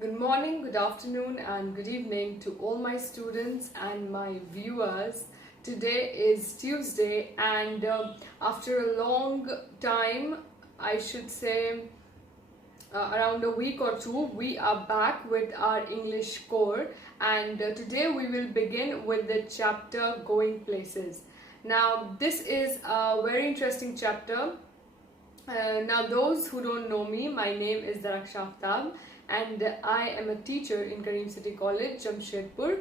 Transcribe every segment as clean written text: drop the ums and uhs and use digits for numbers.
Good morning, good afternoon, and good evening to all my students and my viewers. Today is Tuesday, and after a long time, I should say around a week or two, we are back with our English core, and today we will begin with the chapter Going Places. Now, this is a very interesting chapter. Now, those who don't know me, my name is Daraksha Aftab, and I am a teacher in Kareem City College, Jamshedpur.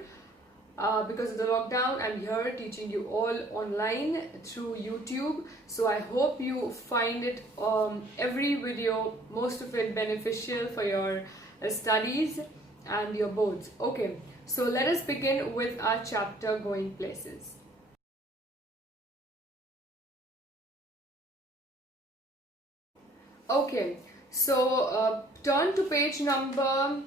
Because of the lockdown, I'm here teaching you all online through YouTube. So I hope you find it every video, most of it beneficial for your studies and your boards. Okay, so let us begin with our chapter Going Places. Okay, so turn to page number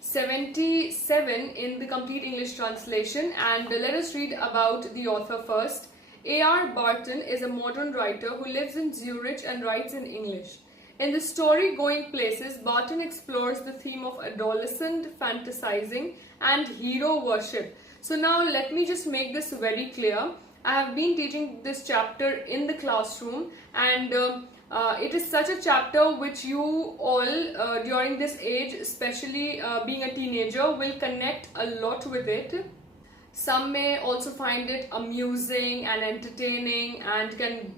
77 in the complete English translation, and let us read about the author first. A.R. Barton is a modern writer who lives in Zurich and writes in English. In the story Going Places, Barton explores the theme of adolescent fantasizing and hero worship. So now let me just make this very clear. I have been teaching this chapter in the classroom, and it is such a chapter which you all during this age, especially being a teenager, will connect a lot with it. Some may also find it amusing and entertaining, and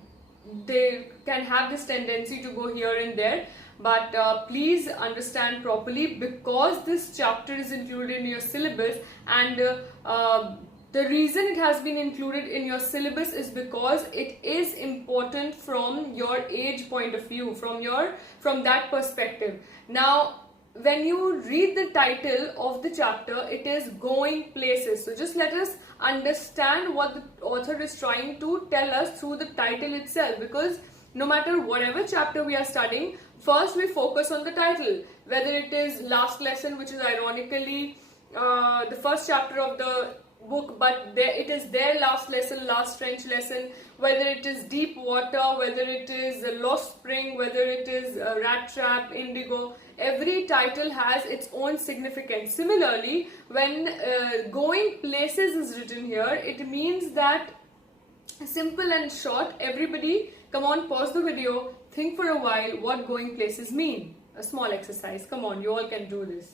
they can have this tendency to go here and there, but please understand properly, because this chapter is included in your syllabus, and the reason it has been included in your syllabus is because it is important from your age point of view, from that perspective. Now, when you read the title of the chapter, it is Going Places. So just let us understand what the author is trying to tell us through the title itself, because no matter whatever chapter we are studying, first we focus on the title, whether it is Last Lesson, which is ironically the first chapter of the book, but it is their last lesson, last French lesson, whether it is Deep Water, whether it is Lost Spring, whether it is Rat Trap, Indigo, every title has its own significance. Similarly, when Going Places is written here, it means that, simple and short, everybody come on, pause the video, think for a while what Going Places mean. A small exercise, come on, you all can do this.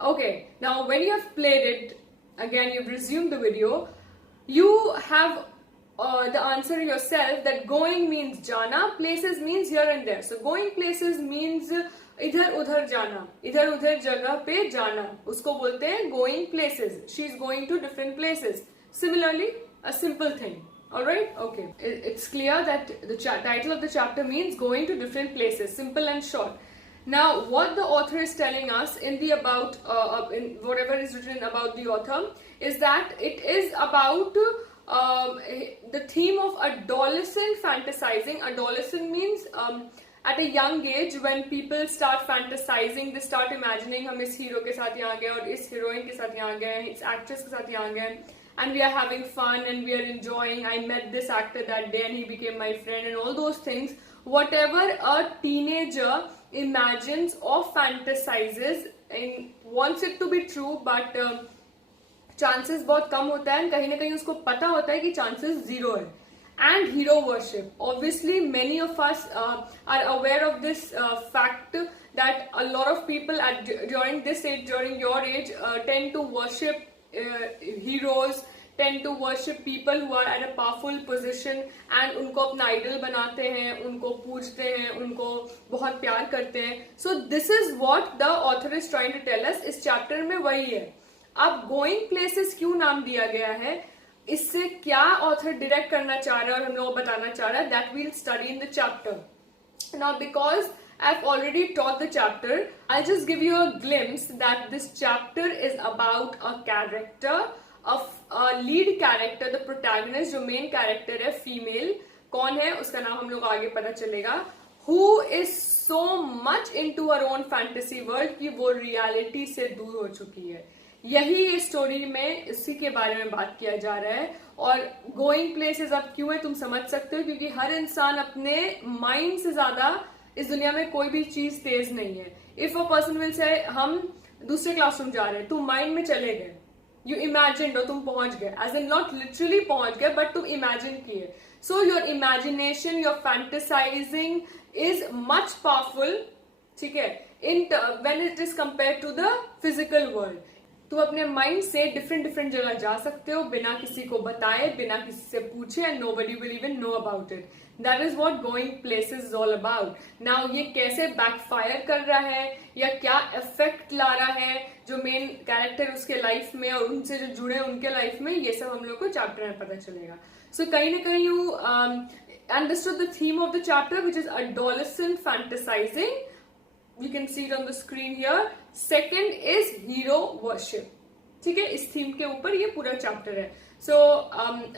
Okay, now when you have played it, again you've resumed the video, you have the answer yourself that going means jana, places means here and there. So going places means idhar udhar jana, idhar udhar jagah pe jana, usko bolte hain going places. She is going to different places. Similarly, a simple thing. Alright, okay. It's clear that the title of the chapter means going to different places, simple and short. Now, what the author is telling us in the about, in whatever is written about the author, is that it is about the theme of adolescent fantasizing. Adolescent means at a young age, when people start fantasizing, they start imagining हम इस hero के साथ यहाँ गए और इस heroine के साथ यहाँ गए, इस actress के साथ यहाँ गए, and we are having fun and we are enjoying. I met this actor that day and he became my friend, and all those things. Whatever a teenager imagines or fantasizes and wants it to be true, but chances बहुत कम होता है, कहीं ना कहीं उसको पता होता है कि chances zero है. And hero worship. Obviously, many of us are aware of this fact that a lot of people during this age, during your age, tend to worship heroes, tend to worship people who are at a powerful position, and उनको अपना idol बनाते हैं, उनको पूजते हैं, उनको बहुत प्यार करते हैं. So this is what the author is trying to tell us. इस chapter में वही है. अब Going Places क्यों नाम दिया गया है, इससे क्या author direct करना चाह रहा है और हम लोग बताना चाह रहा है, that we'll study in the chapter. Now, because I've already taught the chapter, I'll just give you a glimpse that this chapter is about a character, a lead character, the protagonist, जो main character है, female, कौन है उसका नाम हम लोग आगे पता चलेगा, who is so much into her own fantasy world कि वो reality से दूर हो चुकी है. यही ये स्टोरी में इसी के बारे में बात किया जा रहा है. और गोइंग प्लेसेस अब क्यों है तुम समझ सकते हो, क्योंकि हर इंसान अपने माइंड से ज्यादा इस दुनिया में कोई भी चीज तेज नहीं है. If a person will say हम दूसरे क्लासरूम जा रहे हैं, तुम माइंड में चले गए, यू इमेजिन, तुम पहुंच गए, एज इन नॉट लिटरली पहुंच गए बट तुम इमेजिन किए. So your imagination, your fantasizing is much powerful, ठीक है, in when it is compare to the physical world. तुम अपने माइंड से डिफरेंट डिफरेंट जगह जा सकते हो बिना किसी को बताए, बिना किसी से पूछे, and nobody will even know about it. That is what going places is all about. Now ये कैसे बैकफायर कर रहा है या क्या इफेक्ट ला रहा है जो मेन कैरेक्टर उसके लाइफ में और उनसे जो जुड़े उनके लाइफ में, ये सब हम लोग को चैप्टर में पता चलेगा. सो कहीं ना कहीं you understood the theme of the chapter which is adolescent fantasizing. You can see it on the screen here. Second is hero worship. ठीक है, इस थीम के ऊपर ये पूरा चैप्टर है. So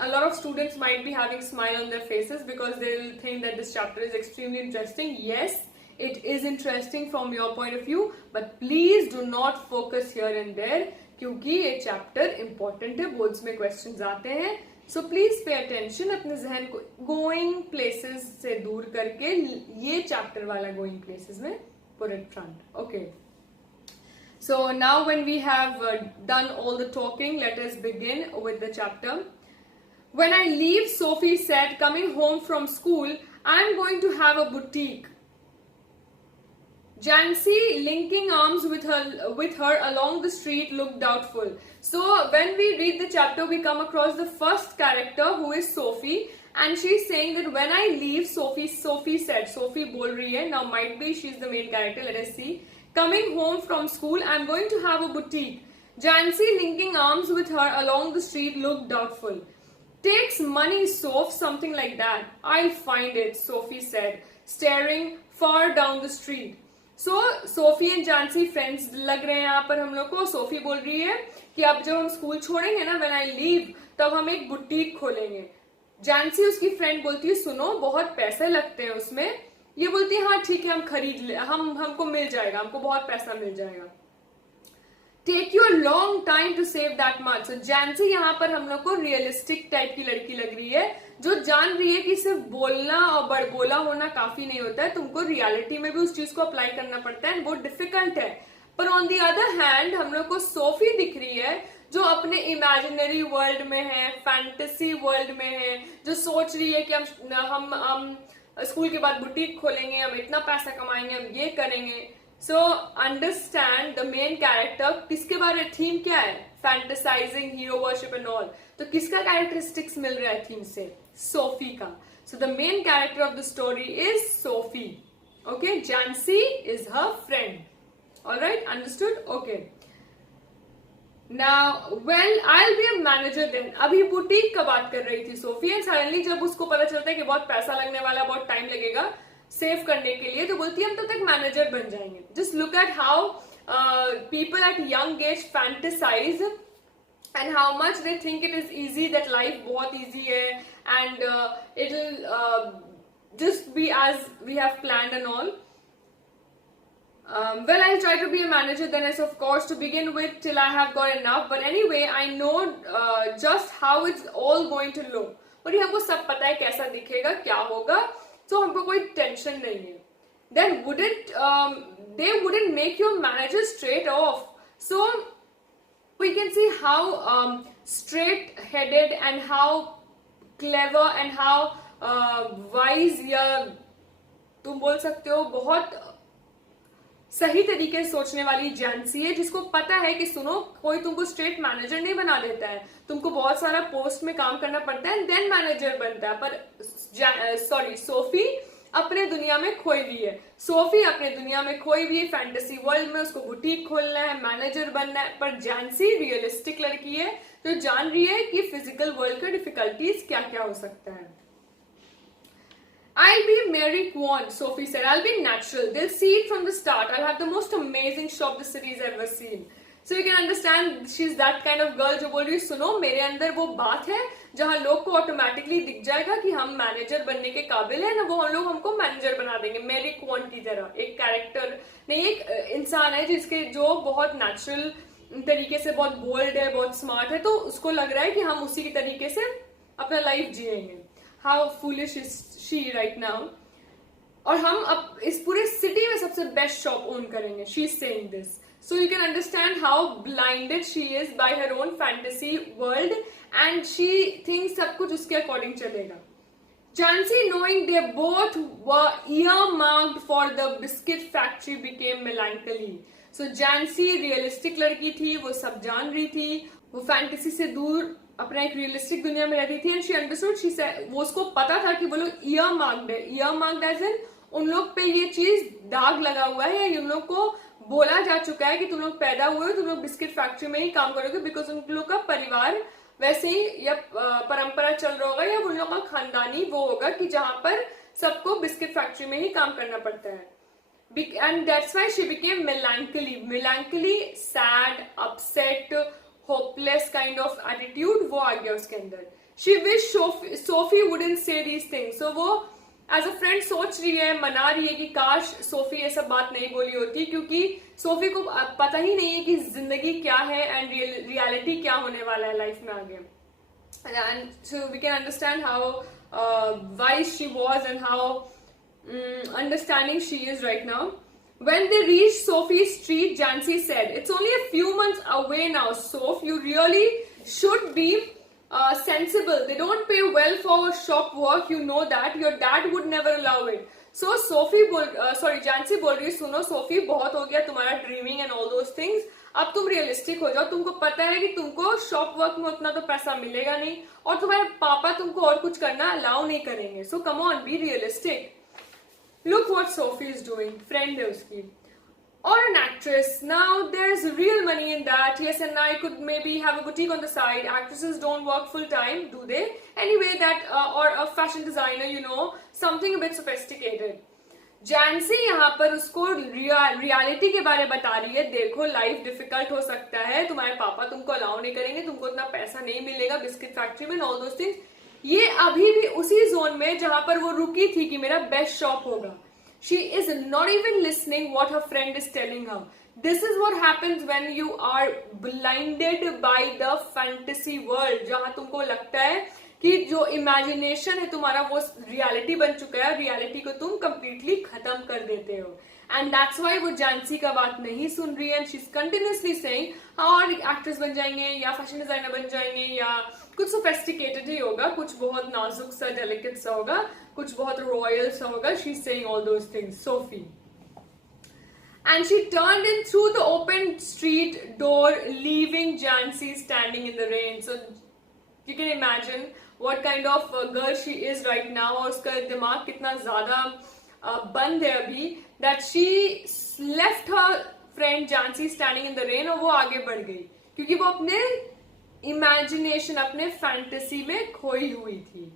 a lot of students might be having smile on their faces because they will think that this chapter is extremely interesting. Yes, it is interesting from your point of view, but please do not focus here and there क्योंकि ये chapter important है, boards में questions आते हैं. So please pay attention. अपने जहन को going places से दूर करके ये चैप्टर वाला going places में put it front. Okay. So now when we have done all the talking, let us begin with the chapter. When I leave, Sophie said, coming home from school, I am going to have a boutique. Jancy, linking arms with her along the street, looked doubtful. So when we read the chapter, we come across the first character who is Sophie. And she's saying that when I leave, Sophie said, Sophie bol rahi hai, now might be she's the main character, let us see. Coming home from school, I'm going to have a boutique. Jancy, linking arms with her along the street, looked doubtful. Takes money, Soph, something like that. I'll find it, Sophie said, staring far down the street. So, Sophie and Jancy friends लग रहे हैं यहाँ पर हम लोग को. Sophie बोल रही है कि अब जब हम स्कूल छोड़ेंगे ना, when I leave, तब हम एक बुटीक खोलेंगे. जानसी उसकी फ्रेंड बोलती है, सुनो बहुत पैसे लगते हैं उसमें. ये बोलती है, हाँ ठीक है, हम खरीद ले, हमको मिल जाएगा, हमको बहुत पैसा मिल जाएगा. Take you a long time to save that much. So Johnsy यहाँ पर हम लोग को रियलिस्टिक टाइप की लड़की लग रही है, जो जान रही है कि सिर्फ बोलना और बड़बोला होना काफी नहीं होता है, तुमको रियलिटी में भी उस चीज को अप्लाई करना पड़ता है, वो डिफिकल्ट है. पर ऑन दी अदर हैंड हम लोग को सोफी दिख रही है जो अपने इमेजिनरी वर्ल्ड में है, फैंटेसी वर्ल्ड में है, जो सोच रही है कि हम स्कूल के बाद बुटीक खोलेंगे, हम इतना पैसा कमाएंगे, हम ये करेंगे. So understand the main character. किसके बारे में थीम क्या है? Fantasising, hero worship and all. तो किसका कैरेक्टरिस्टिक्स मिल रहा है थीम से? सोफी का. So the main character of the story is Sophie. Okay, Johnsy is her friend. Alright, understood? Okay. Now, well, I'll be a manager then. अभी boutique का बात कर रही थी सोफी, एंड सडनली जब उसको पता चलता है कि बहुत पैसा लगने वाला, बहुत टाइम लगेगा सेव करने के लिए, तो बोलती है हम तब तक मैनेजर बन जाएंगे. Just look at how people at young age fantasize and how much they think it is easy, that life बहुत इजी है and it will just be as we have planned and all. Well, I'll try to be a manager then, as of course, to begin with, till I have got enough. But anyway, I know just how it's all going to look. और ये हमको सब पता है कैसा दिखेगा, क्या होगा, so हमको कोई टेंशन नहीं है. Then they wouldn't make you a manager straight off. So we can see how straight-headed and how clever and how wise, या तुम बोल सकते हो बहुत सही तरीके से सोचने वाली जानसी है, जिसको पता है कि सुनो, कोई तुमको स्ट्रेट मैनेजर नहीं बना देता है, तुमको बहुत सारा पोस्ट में काम करना पड़ता है, देन मैनेजर बनता है. पर सोफी अपने दुनिया में खोई हुई है. सोफी अपने दुनिया में खोई हुई है, फैंटेसी वर्ल्ड में, उसको बुटीक खोलना है, मैनेजर बनना है. पर जानसी रियलिस्टिक लड़की है, तो जान रही है कि फिजिकल वर्ल्ड का डिफिकल्टीज क्या क्या हो सकता है. I'll be Mary Kwan, Sophie said. I'll be natural. They'll see it from the start. I'll have the most amazing shop the city's ever seen. So you can understand she's that kind of girl जो बोल रही है, सुनो मेरे अंदर वो बात है जहाँ लोग को ऑटोमेटिकली दिख जाएगा कि हम मैनेजर बनने के काबिल है ना, वो हम लोग हमको मैनेजर बना देंगे. मेरी क्वान की तरह एक कैरेक्टर नहीं, एक इंसान है जिसके जो बहुत नेचुरल तरीके से बहुत बोल्ड है, बहुत स्मार्ट है, तो उसको लग रहा है कि हम उसी के तरीके से अपना लाइफ जिएंगे. How foolish is she right now? और हम अब इस पूरे सिटी में सबसे बेस्ट शॉप ओन करेंगे. She is saying this. So you can understand how blinded she is by her own fantasy world, and she thinks सब कुछ उसके according चलेगा. Jansi, knowing they both were earmarked for the biscuit factory, became melancholy. So Jansi realistic लड़की थी, वो सब जान रही थी, वो fantasy से दूर अपना एक realistic दुनिया में रहती थी, and she understood, she said, वो उसको पता था कि वो लोग earmarked है. earmarked as in उन लोग पे ये चीज दाग लगा हुआ है, उन लोग को बोला जा चुका है कि तुम लोग पैदा हुए हो, तुम लोग बिस्किट फैक्ट्री में ही काम करोगे, बिकॉज उन लोग का परिवार वैसे ही या परंपरा चल रहा होगा, या उन लोग का खानदानी वो होगा कि जहां पर सबको बिस्किट फैक्ट्री में ही काम करना पड़ता है. And that's why she became melancholy, sad, upset, hopeless kind of attitude वो आ गया उसके अंदर. She wish Sophie wouldn't say these things. So वो एज अ फ्रेंड सोच रही है, मना रही है कि काश सोफी ये सब बात नहीं बोली होती, क्योंकि सोफी को पता ही नहीं है कि जिंदगी क्या है एंड रियलिटी क्या होने वाला है लाइफ में आगे. And so we can understand how wise she was and how understanding she is right now. When they reached Sophie's street, Jansi said, "It's only a few months away now, Soph. You really should be sensible. They don't pay well for shop work. You know that. Your dad would never allow it." So Jansi बोल रही है, सुनो Sophie, बहुत हो गया तुम्हारा dreaming and all those things. अब तुम रियलिस्टिक हो जाओ. तुमको पता है कि तुमको शॉप वर्क में उतना तो पैसा मिलेगा नहीं, और तुम्हारे पापा तुमको और कुछ करना अलाउ नहीं करेंगे. So come on, be realistic. Look what Sophie is doing. Friend है उसकी. Or an actress. Now there's real money in that. Yes, and I could maybe have a boutique on the side. Actresses don't work full time, do they? Anyway, that or a fashion designer, you know, something a bit sophisticated. Jansi यहाँ पर उसको reality के बारे में बता रही है. देखो, लाइफ डिफिकल्ट हो सकता है, तुम्हारे पापा तुमको अलाउ नहीं करेंगे, तुमको इतना पैसा नहीं मिलेगा बिस्किट फैक्ट्री में, ऑल दोस थिंग्स. ये अभी भी उसी जोन में जहां पर वो रुकी थी कि मेरा बेस्ट शॉप होगा. She is not even listening what her friend is telling her. This is what happens when you are blinded by the fantasy world. जहां तुमको लगता है कि जो इमेजिनेशन है तुम्हारा वो रियलिटी बन चुका है, रियलिटी को तुम कंप्लीटली खत्म कर देते हो. एंड दैट्स वाई वो जानसी का बात नहीं सुन रही है. शी इज कंटिन्यूअसली सेइंग, हाँ और एक्ट्रेस बन जाएंगे या फैशन डिजाइनर बन जाएंगे या कुछ सोफिस्टिकेटेड ही होगा, कुछ बहुत नाजुक सा डेलिकेट सा होगा, कुछ बहुत रॉयल सा होगा. She is saying all those things, Sophie. And she turned in through the open street door, leaving Jansi standing in the rain. So you can imagine what kind of girl she is right now. और उसका दिमाग कितना ज्यादा बंद है अभी, that she left her friend Jansi standing in the rain, और वो आगे बढ़ गई क्योंकि वो अपने इमेजिनेशन, अपने फैंटेसी में खोई हुई थी.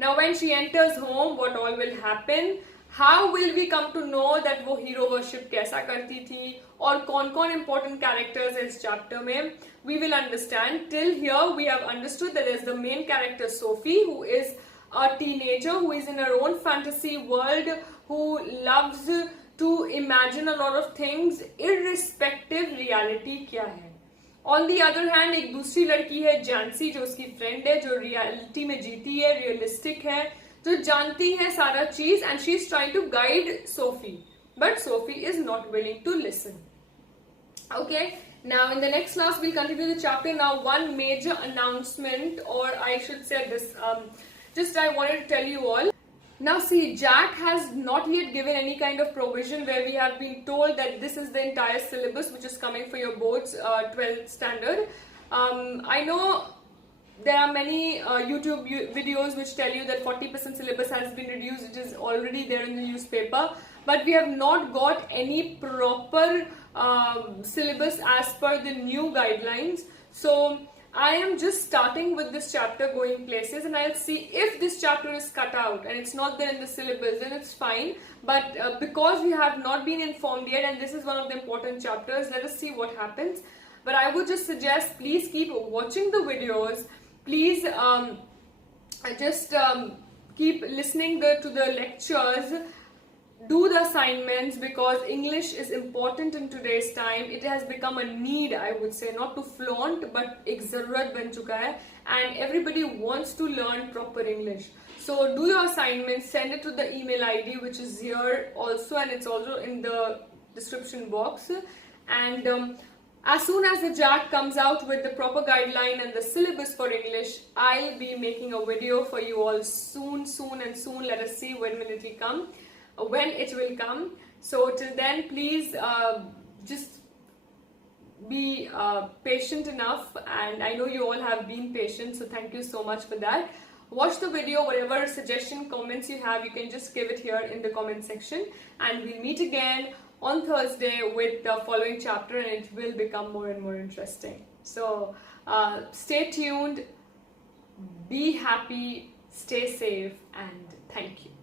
Now when she enters home, what all will happen? How will we come to know that वो हीरो वर्शिप कैसा करती थी और कौन कौन important characters है इस chapter में? We will understand. Till here we have understood that there is the main character Sophie, who is a teenager who is in her own fantasy world, who loves to imagine a lot of things irrespective reality क्या है. On the other hand, एक दूसरी लड़की है जानसी, जो उसकी friend है, जो रियलिटी में जीती है, रियलिस्टिक है, जो जानती है सारा चीज, and she is trying to guide Sophie, but Sophie is not willing to listen. Okay, now in the next class we'll continue the chapter. Now one major announcement, or I should say this, just I wanted to tell you all. Now see, Jack has not yet given any kind of provision where we have been told that this is the entire syllabus which is coming for your boards, 12th standard. I know there are many YouTube videos which tell you that 40% syllabus has been reduced. It is already there in the newspaper, but we have not got any proper syllabus as per the new guidelines. So I am just starting with this chapter, Going Places, and I'll see if this chapter is cut out and it's not there in the syllabus, then it's fine. But because we have not been informed yet, and this is one of the important chapters, let us see what happens. But I would just suggest, please keep watching the videos. Please just keep listening to the lectures. Do the assignments, because English is important in today's time. It has become a need, I would say, not to flaunt, but ek zarurat ban chuka hai, and everybody wants to learn proper English. So do your assignments, send it to the email ID which is here also, and it's also in the description box. And as soon as the JAT comes out with the proper guideline and the syllabus for English, I'll be making a video for you all soon. Let us see when will it come, when it will come. So till then, please just be patient enough, and I know you all have been patient, so thank you so much for that. Watch the video, whatever suggestion, comments you have, you can just give it here in the comment section, and we'll meet again on Thursday with the following chapter, and it will become more and more interesting. So stay tuned, be happy, stay safe, and thank you.